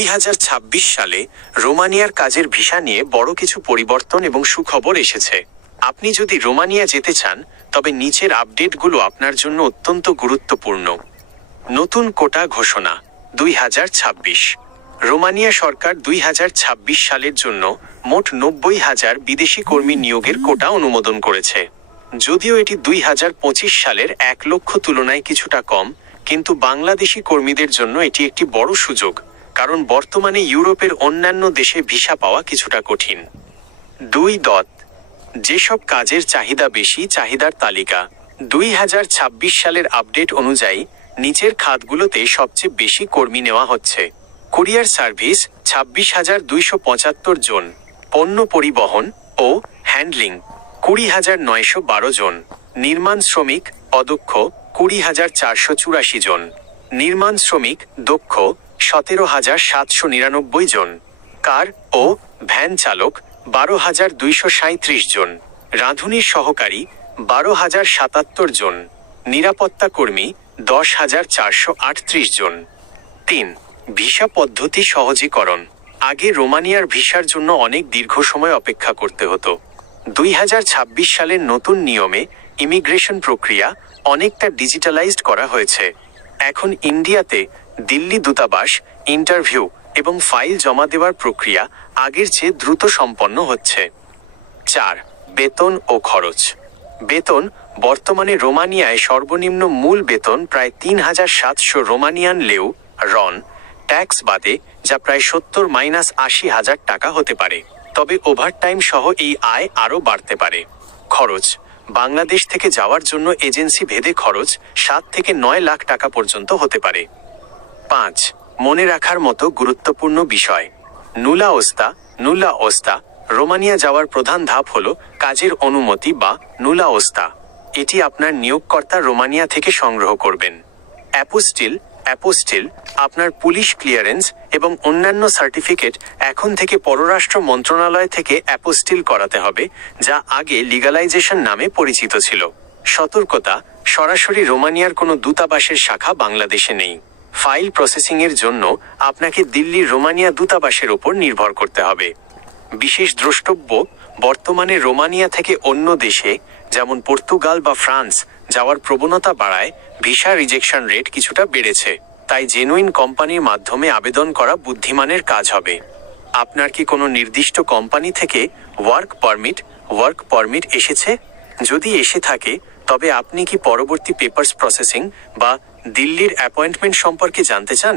2026 সালে রোমানিয়ার কাজের ভিসা নিয়ে বড় কিছু পরিবর্তন এবং সুখবর এসেছে। আপনি যদি রোমানিয়া যেতে চান তবে নিচের আপডেটগুলো আপনার জন্য অত্যন্ত গুরুত্বপূর্ণ। নতুন কোটা ঘোষণা 2026। রোমানিয়া সরকার 2026 সালের জন্য মোট 90,000 বিদেশি কর্মী নিয়োগের কোটা অনুমোদন করেছে। যদিও এটি 2025 সালের 1 লক্ষ তুলনায় কিছুটা কম, কিন্তু বাংলাদেশি কর্মীদের জন্য এটি একটি বড় সুযোগ, কারণ বর্তমানে ইউরোপের অন্যান্য দেশে ভিসা পাওয়া কিছুটা কঠিন। 2. যেসব কাজের চাহিদা বেশি, চাহিদার তালিকা 2026 সালের আপডেট অনুযায়ী নিচের খাতগুলোতে সবচেয়ে বেশি কর্মী নেওয়া হচ্ছে। কুরিয়ার সার্ভিস 26,275 জন, পণ্য পরিবহন ও হ্যান্ডলিং 20,912 জন, নির্মাণ শ্রমিক অদক্ষ 20,484 জন, নির্মাণ শ্রমিক দক্ষ 17,799 জন, কার ও ভ্যান চালক 12,237 জন, রাঁধুনির সহকারী 12,077 জন, নিরাপত্তা কর্মী 10,438 জন। 3. ভিসা পদ্ধতি সহজীকরণ। আগে রোমানিয়ার ভিসার জন্য অনেক দীর্ঘ সময় অপেক্ষা করতে হতো। 2026 সালের নতুন নিয়মে ইমিগ্রেশন প্রক্রিয়া অনেকটা ডিজিটালাইজড করা হয়েছে। এখন ইন্ডিয়াতে দিল্লি দূতাবাস, ইন্টারভিউ এবং ফাইল জমা দেওয়ার প্রক্রিয়া আগের চেয়ে দ্রুত সম্পন্ন হচ্ছে। 4. বেতন ও খরচ। বেতন বর্তমানে রোমানিয়ায় সর্বনিম্ন মূল বেতন প্রায় 3,700 রোমানিয়ান লেউ রন, ট্যাক্স বাদে, যা প্রায় 70-80,000 টাকা হতে পারে। তবে ওভারটাইম সহ এই আয় আরও বাড়তে পারে। খরচ বাংলাদেশ থেকে যাওয়ার জন্য এজেন্সি ভেদে খরচ 7 থেকে 9 লাখ টাকা পর্যন্ত হতে পারে। 5. মনে রাখার মতো গুরুত্বপূর্ণ বিষয়। নুলা ওস্তা। রোমানিয়া যাওয়ার প্রধান ধাপ হল কাজের অনুমতি বা নুলা ওস্তা। এটি আপনার নিয়োগকর্তা রোমানিয়া থেকে সংগ্রহ করবেন। অ্যাপোস্টিল আপনার পুলিশ ক্লিয়ারেন্স এবং অন্যান্য সার্টিফিকেট এখন থেকে পররাষ্ট্র মন্ত্রণালয় থেকে অ্যাপোস্টিল করাতে হবে, যা আগে লিগালাইজেশন নামে পরিচিত ছিল। সতর্কতা, সরাসরি রোমানিয়ার কোনো দূতাবাসের শাখা বাংলাদেশে নেই। ফাইল প্রসেসিংয়ের জন্য আপনাকে দিল্লির রোমানিয়া দূতাবাসের ওপর নির্ভর করতে হবে। বিশেষ দ্রষ্টব্য, বর্তমানে রোমানিয়া থেকে অন্য দেশে যেমন পর্তুগাল বা ফ্রান্স যাওয়ার প্রবণতা বাড়ায় ভিসা রিজেকশন রেট কিছুটা বেড়েছে। তাই জেনুইন কোম্পানির মাধ্যমে আবেদন করা বুদ্ধিমানের কাজ হবে। আপনার কি কোনো নির্দিষ্ট কোম্পানি থেকে ওয়ার্ক পারমিট এসেছে? যদি এসে থাকে তবে আপনি কি পরবর্তী পেপারস প্রসেসিং বা দিল্লির অ্যাপয়েন্টমেন্ট সম্পর্কে জানতে চান?